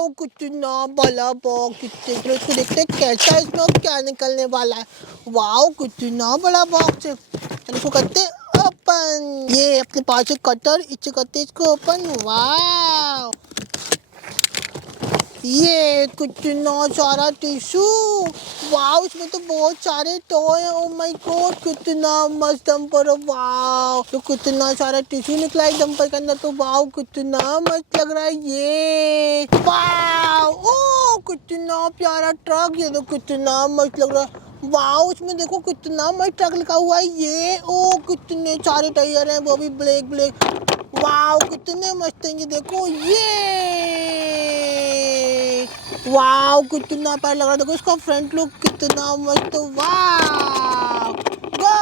Wow कितना बड़ा box, चलो इसको देखते हैं कैसा है, इसमें क्या निकलने वाला है। वाओ कितना बड़ा बॉक्स है, चलो इसको करते हैं ओपन। ये अपने पास एक कटर, इससे करते हैं इसको ओपन। वाओ ये कितना सारा टिश्यू, वाओ इसमें तो बहुत सारे टॉय है। ओ माय गॉड कितना मस्त डंपर है। वाओ तो कितना सारा टिश्यू निकला है डंपर के अंदर, तो वाओ कितना मस्त लग रहा है। ये वाओ ओ कितना प्यारा ट्रक, ये तो कितना मस्त लग रहा है। वाओ इसमें देखो कितना मस्त ट्रक लिखा हुआ है। ये ओ कितने सारे टायर हैं, वो भी ब्लैक ब्लैक। वाओ कितने मस्त हैं ये, देखो ये वाओ कितना प्यारा लग रहा है। देखो इसका फ्रंट लुक कितना मस्त। वाओ गो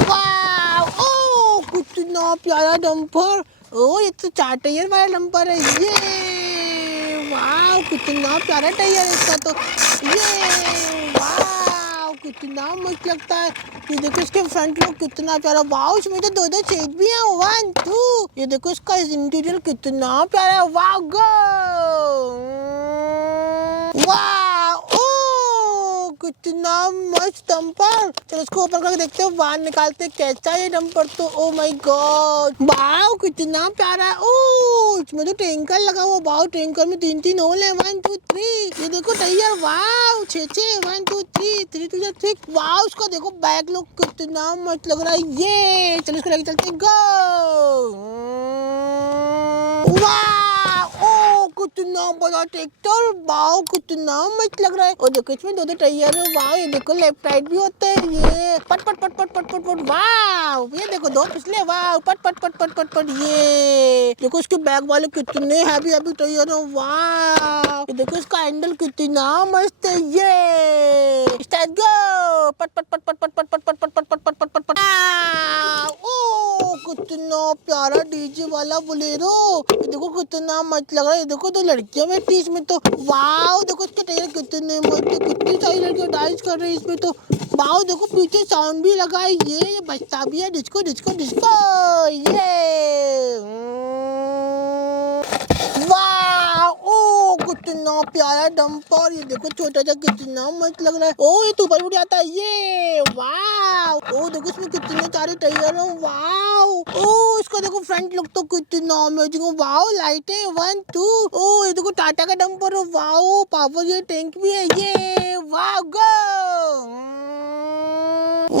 वाओ ओ कितना प्यारा डंपर। ओ ये तो 4 टायर वाला डंपर है। ये वाओ कितना प्यारा टायर है इसका तो। ये वाओ कितना मस्त लगता है। ये देखो इसके फ्रंट लुक कितना प्यारा। वाओ इसमें तो 2-2 सीट भी है, 1 2। ये देखो इसका इंटीरियर कितना प्यारा है। वाओ गो वाओ ओ कितना मस्त डंपर। चलो इसको ऊपर करके देखते हैं, बाहर निकालते कैसा है ये डंपर तो। ओ माय गॉड वाओ कितना प्यारा है। ओ इसमें तो टैंकर लगा हुआ। वाओ टैंकर में 3-3 होल है, 1 2 3। ये देखो टायर वाओ 6-6 1 2 3 3 2 6। वाओ उसका देखो बैक लुक कितना मस्त लग रहा है। ये चलो इसको लेके चलते हैं, गो वाओ ओ कितना बड़ा ट्रैक्टर। वाओ कितना मस्त लग रहा है। और देखो इसमें 2-2 टायर है। वाओ ये देखो लेफ्ट राइट भी होता है। ये पट पट पट पट पट पट पट। वाओ ये देखो 2 पिछले। वाओ पट पट पट पट पट पट। ये देखो इसके बैक वाले कितने हैवी हैवी टायर है। वाओ ये देखो इसका हैंडल कितना मस्त है। ये स्टार्ट गो पट पट पट पट पट पट पट पट पट पट पट पट पट पट। ओ कितना प्यारा डीजे वाला बोलेरो। ये देखो कितना मस्त लग रहा है। ये देखो 2 लड़कियां बैठी इसमें तो। वाओ देखो इसके टायर कितने मस्त, कितनी सारी लड़कियां डांस कर रही है इसमें तो। वाओ देखो पीछे साउंड भी लगा है। ये बजता भी है, डिस्को डिस्को डिस्को। ये वाओ ओ कितना प्यारा डंपर। ये देखो छोटा सा कितना मस्त लग रहा है। ओ ये तो ऊपर उड़ जाता है। ये वाओ ओ देखो इसमें कितने सारे टायर हैं। वाओ ओ इसका देखो फ्रंट लुक तो कितना अमेजिंग है। वाओ लाइटें 1 2। ओ ये देखो टाटा का डंपर है। वाओ पावर ये टैंक भी है। ये वाओ गो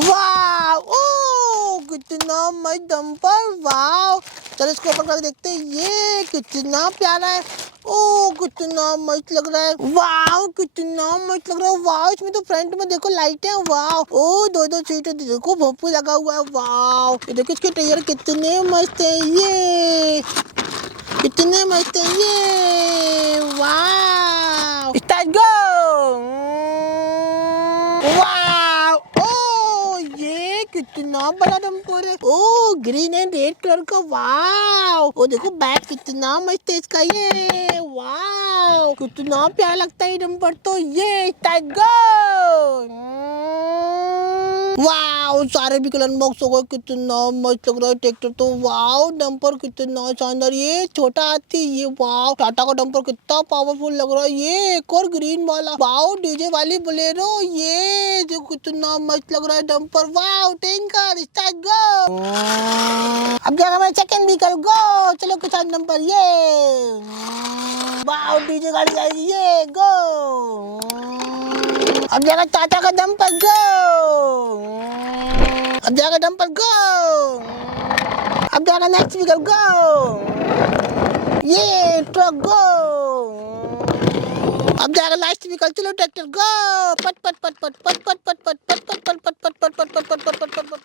वाओ ओ कितना मस्त डंपर। वाओ चलो इसको ऊपर करके देखते हैं, ये कितना प्यारा है। ओ कितना मस्त लग रहा है। वाओ कितना मस्त लग रहा है। वाओ इसमें तो फ्रंट में देखो लाइट है। वाओ ओ 2-2 सीट देखो, भोंपू लगा हुआ है। वाओ ये देखो इसके टायर कितने मस्त है। ये कितने मस्त है। ये वाओ स्टार्ट गो वाओ ओ ये कितना बड़ा डंपर है। ओ ग्रीन एंड रेड कलर का। वाओ ओ देखो बैक कितना मस्त है इसका। ये वाओ कितना प्यारा लगता है ये डंपर तो। ये स्टार्ट गो वाओ सारे भी कलर बॉक्स हो गए। कितना मस्त लग रहा है ट्रैक्टर तो। वाओ डंपर कितना शानदार। ये छोटा हाथी। ये वाओ टाटा का डंपर कितना पावरफुल लग रहा है। ये एक और ग्रीन वाला। वाओ डीजे वाली बोलेरो। ये जो कितना मस्त लग रहा है डंपर। वाओ टैंकर स्टार्ट गो। अब जाएगा मेरा सेकंड व्हीकल। गो चलो किसान डंपर। ये वाओ डीजे गाड़ी जाएगी। ये गो अब जाएगा टाटा का डंपर। गो अब जाएगा डंपर। गो अब जाएगा नेक्स्ट व्हीकल। गो ये ट्रक। गो अब जाएगा लास्ट व्हीकल। चलो ट्रैक्टर। गो पट पट पट पट पट पट पट पट पट पट पट पट पट पट पट पट पट पट पट।